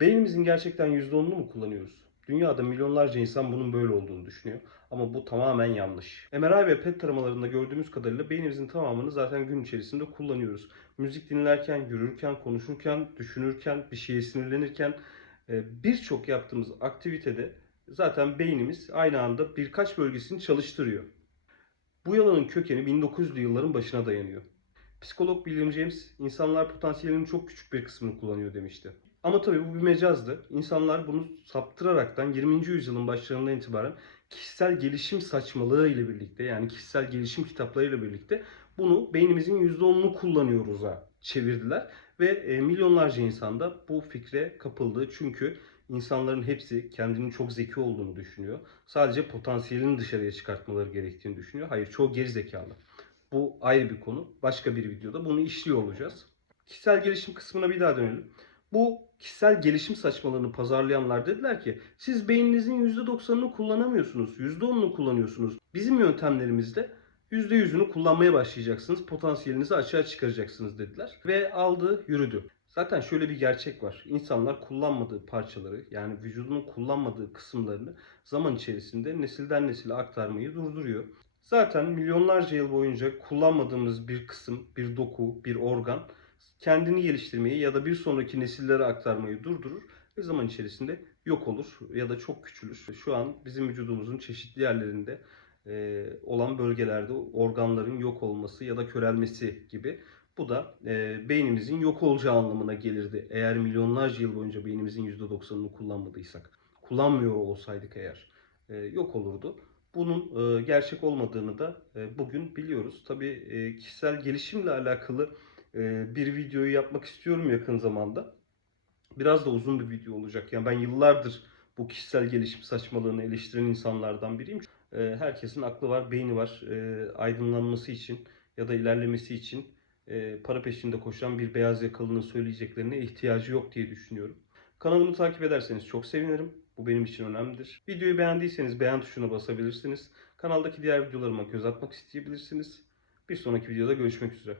Beynimizin gerçekten %10'unu mu kullanıyoruz? Dünyada milyonlarca insan bunun böyle olduğunu düşünüyor. Ama bu tamamen yanlış. MRI ve PET taramalarında gördüğümüz kadarıyla beynimizin tamamını zaten gün içerisinde kullanıyoruz. Müzik dinlerken, yürürken, konuşurken, düşünürken, bir şeye sinirlenirken e, birçok yaptığımız aktivitede zaten beynimiz aynı anda birkaç bölgesini çalıştırıyor. Bu yalanın kökeni 1900'lü yılların başına dayanıyor. Psikolog William James, insanlar potansiyelinin çok küçük bir kısmını kullanıyor demişti. Ama tabii bu bir mecazdı. İnsanlar bunu saptıraraktan 20. yüzyılın başlarından itibaren kişisel gelişim saçmalığı ile birlikte yani kişisel gelişim kitaplarıyla birlikte bunu beynimizin %10'unu kullanıyoruz'a çevirdiler. Ve e, milyonlarca insan da bu fikre kapıldı. Çünkü insanların hepsi kendinin çok zeki olduğunu düşünüyor. Sadece potansiyelini dışarıya çıkartmaları gerektiğini düşünüyor. Hayır çoğu geri. Bu ayrı bir konu. Başka bir videoda bunu işliyor olacağız. Kişisel gelişim kısmına bir daha dönelim. Bu kişisel gelişim saçmalığını pazarlayanlar dediler ki siz beyninizin %90'ını kullanamıyorsunuz. %10'unu kullanıyorsunuz. Bizim yöntemlerimizde %100'ünü kullanmaya başlayacaksınız. Potansiyelinizi açığa çıkaracaksınız dediler. Ve aldı yürüdü. Zaten şöyle bir gerçek var. İnsanlar kullanmadığı parçaları yani vücudunun kullanmadığı kısımlarını zaman içerisinde nesilden nesile aktarmayı durduruyor. Zaten milyonlarca yıl boyunca kullanmadığımız bir kısım, bir doku, bir organ kendini geliştirmeyi ya da bir sonraki nesillere aktarmayı durdurur ve zaman içerisinde yok olur ya da çok küçülür. Şu an bizim vücudumuzun çeşitli yerlerinde e, olan bölgelerde organların yok olması ya da körelmesi gibi. Bu da e, beynimizin yok olacağı anlamına gelirdi. Eğer milyonlarca yıl boyunca beynimizin %90'ını kullanmadıysak, kullanmıyor olsaydık eğer e, yok olurdu. Bunun gerçek olmadığını da bugün biliyoruz. Tabii kişisel gelişimle alakalı bir videoyu yapmak istiyorum yakın zamanda. Biraz da uzun bir video olacak. Yani ben yıllardır bu kişisel gelişim saçmalığını eleştiren insanlardan biriyim. E, herkesin aklı var, beyni var. E, aydınlanması için ya da ilerlemesi için e, para peşinde koşan bir beyaz yakalının söyleyeceklerine ihtiyacı yok diye düşünüyorum. Kanalımı takip ederseniz çok sevinirim. Bu benim için önemlidir. Videoyu beğendiyseniz beğen tuşuna basabilirsiniz. Kanaldaki diğer videolarıma göz atmak isteyebilirsiniz. Bir sonraki videoda görüşmek üzere.